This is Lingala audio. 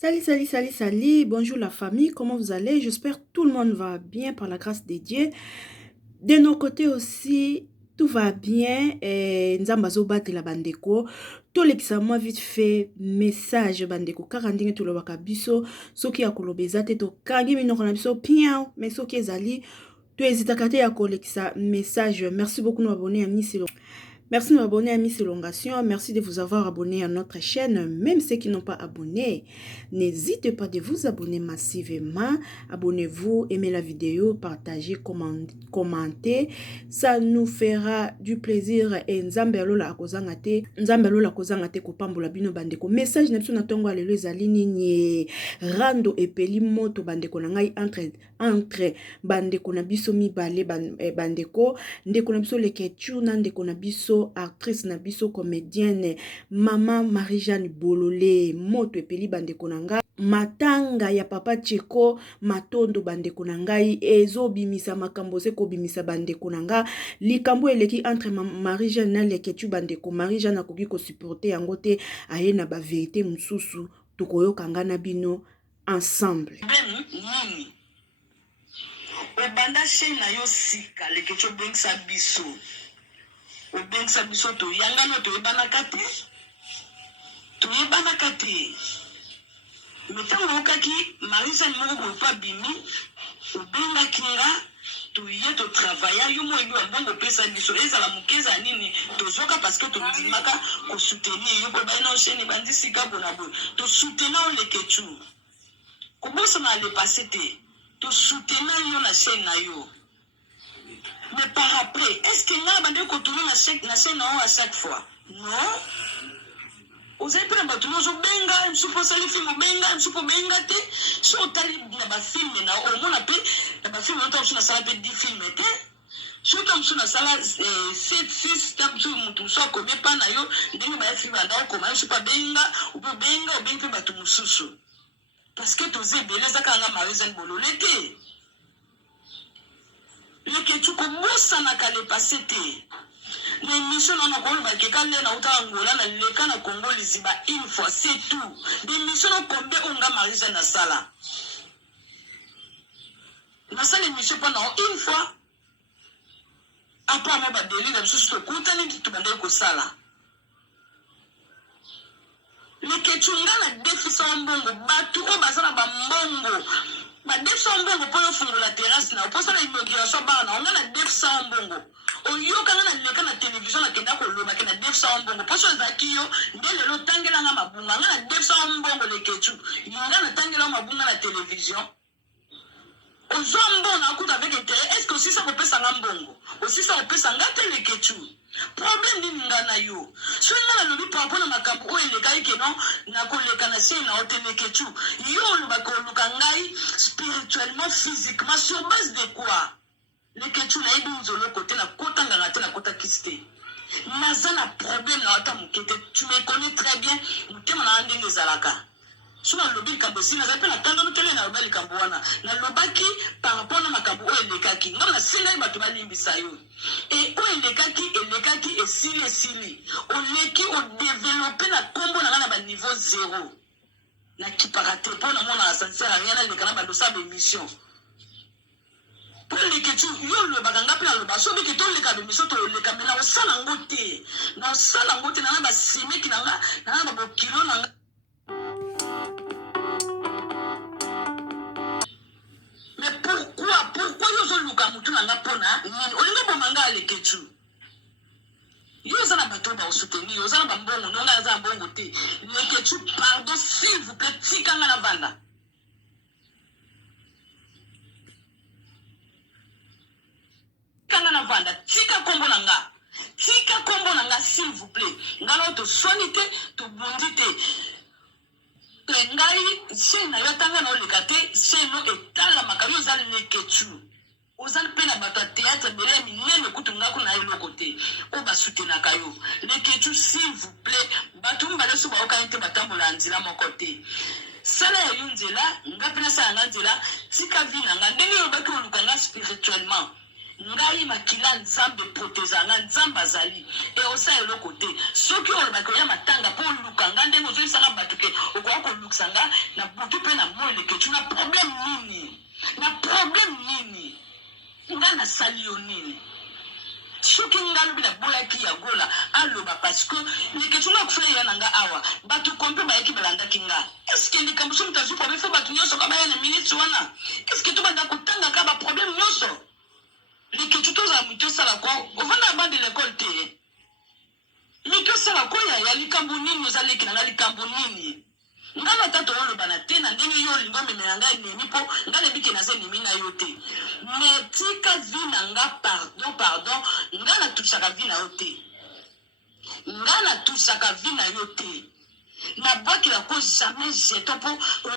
Salut, salut, salut, salut, bonjour la famille, comment vous allez? J'espère que tout le monde va bien par la grâce de Dieu. De nos côtés aussi, tout va bien. Nzambazo bate la bandeko. Tout l'examen vite fait, message bandeko. Karandine tout le wakabiso. Soki ya kolobezate to kangi minoko na biso pian. Mais soki ezali, tu hésita kate ya kolekisa message. Merci beaucoup nous abonner à Miss. Merci de m'abonner à Miss Elongation. Merci de vous avoir abonné à notre chaîne. Même ceux qui n'ont pas abonné, n'hésitez pas de vous abonner massivement. Abonnez-vous, aimez la vidéo, partagez, commentez. Ça nous fera du plaisir. Et Nzambelo la kozangate, Nzambelo la kozangate kopambola bino bandeko. Message nepso na tongo alelo ezali nini rando epeli moto bandeko na ngai entre bandeko na biso mibale bandeko ndeko na biso leketu na ndeko na biso actrice na biso comédienne Maman Marie-Jeanne Bololé moto epeli bandeko na ngai matanga ya papa Tcheko matondo bandeko na ngai ezobimisa makambo se kobimisa bandeko na nga likambo eleki entre Marie-Jeanne na leketu bandeko Marie-Jeanne akoki ko supporter yango te aye na ba vérité mususu tokoyoka nga na bino ensemble. Obanda chaîne na yo sika leketu bengsa biso. Obengsa biso to yanga no to ebana kate. To ebana kate. Metango okaki Marisa ni moko pa bimi. Obenga kinga to ye to travailler yo mo ebi ambongo pesa biso ezala mukeza nini tozoka parce que to ndimaka ko soutenir yo ko baina chaîne bandi sika bona bo. To soutenir leketu. Comment ça va le passer te? To soutenir yo na chaîne na yo. Mais par après, est-ce que là, bande ko tourner la chaîne à chaque fois? Non. Vous avez pris un bateau, je benga, je suppose les films benga, je suppose benga te. Si on t'a dit na ba film na au moins appelé na ba film on t'a sur sala pe 10 films te. Si on t'a sur la sala 7 6 t'a sur mutu so ko be pa na yo, ndenge ba film na ko ma je pas benga ou benga ou benga bateau mususu. Parce que tous ces belés ça quand Marie-Jeanne Bololé te. Le que tu commences à n'aller passer te. L'émission on a connu que quand on a autant Angola na le kana Congo liziba une fois c'est tout. L'émission on combien on a Marie-Jeanne na sala. Na sala l'émission pendant une fois. Après on va délire na biso to kutani kitu bande ko sala. Le que tu ngana défi sa mbongo batu o bazana ba mbongo. Ba défi mbongo pour fondre la terrasse na pour ça la immigration bana on a défi mbongo. Oyo kana na leka na télévision na kenda ko loba kena défi mbongo pour ça zakiyo ndele lo tangela na mabunga na défi mbongo le ketu. Yinga na tangela mabunga na télévision. Ozombo na kuta avec intérêt est-ce que aussi ça peut pesa mbongo? Aussi ça peut pesa ngate le ketu. Problème ni ngana yo so ngana lobi par rapport na makambo o elekai ke non na koleka na sien na otemeke tu yo lo ba ko luka ngai spirituellement physiquement sur base de quoi le que tu na ibi nzolo côté na kota ngana te na kota kiste nazana problème na ata mukete tu me connais très bien mutema na ndenge zalaka suna lobi kambo sina za pe na tanga no tele na lobi kambo wana na lobaki par rapport na makambo o elekaki ngana sina ibatu balimbisa yo et o elekaki et sili on leki o développer na combo na ba niveau 0 na kiparate pour na mona sincère rien na lekana ba dosa be mission pour les que tu yo le baganga pe na lo ba so be ke to le ka be mission to le ka mena o sala ngote na o sala ngote na ba sime ki na ba bokilo na mais pourquoi yo zo luka mutu na ngapona olinga bomanga le que tu yo zana bato ba soutenir yo zana bambongo ndonga za mbongo te le que tu pardon s'il vous plaît tika nga na banda kanga na banda tika kombo nanga s'il vous plaît ngalo to sonite to bondite ngai sena yo tanga na olekate seno etala makayo za le que tu ozali pe na bato ya théâtre bele minene kutu ngako na eloko te o basutenaka yo leketu s'il vous plaît bato mbala so baokani te batambola nzela moko te sala ya yo nzela nga mpe nasala nga nzela tika vi na nga ndenge oyobaki oluka nga spirituellement ngai makila nzambe protezanga nzambe azali e osa eloko te soki olobaki oya matanga mpo oluka nga ndenge ozoyisanga bato ke okoka kolukisa nga na butu mpe na moi leketu na problème nini nga nasali yo nini soki nga lobi nabolaki ya gola aloba parce que leketu nga kufuna ya na nga awa bato kompe bayaki balandaki nga eske likambo so moto azwi problème fo bato nyonso ka baya na ministre wana eske tobanda kotangaka baproblème nyonso leketu tozala mito osalako ovanda bande l'école te mito osalako ya likambo nini oza leki na nga likambo nini nga na tata oloba na te na ndenge yo olingo omemela ngai nemi mpo nga nayebike naza enemi na yo te me tika vi na nga pardon nga natusaka vi na yo te nga natusaka vi na yo te nabwakela ko jamais jeton mpo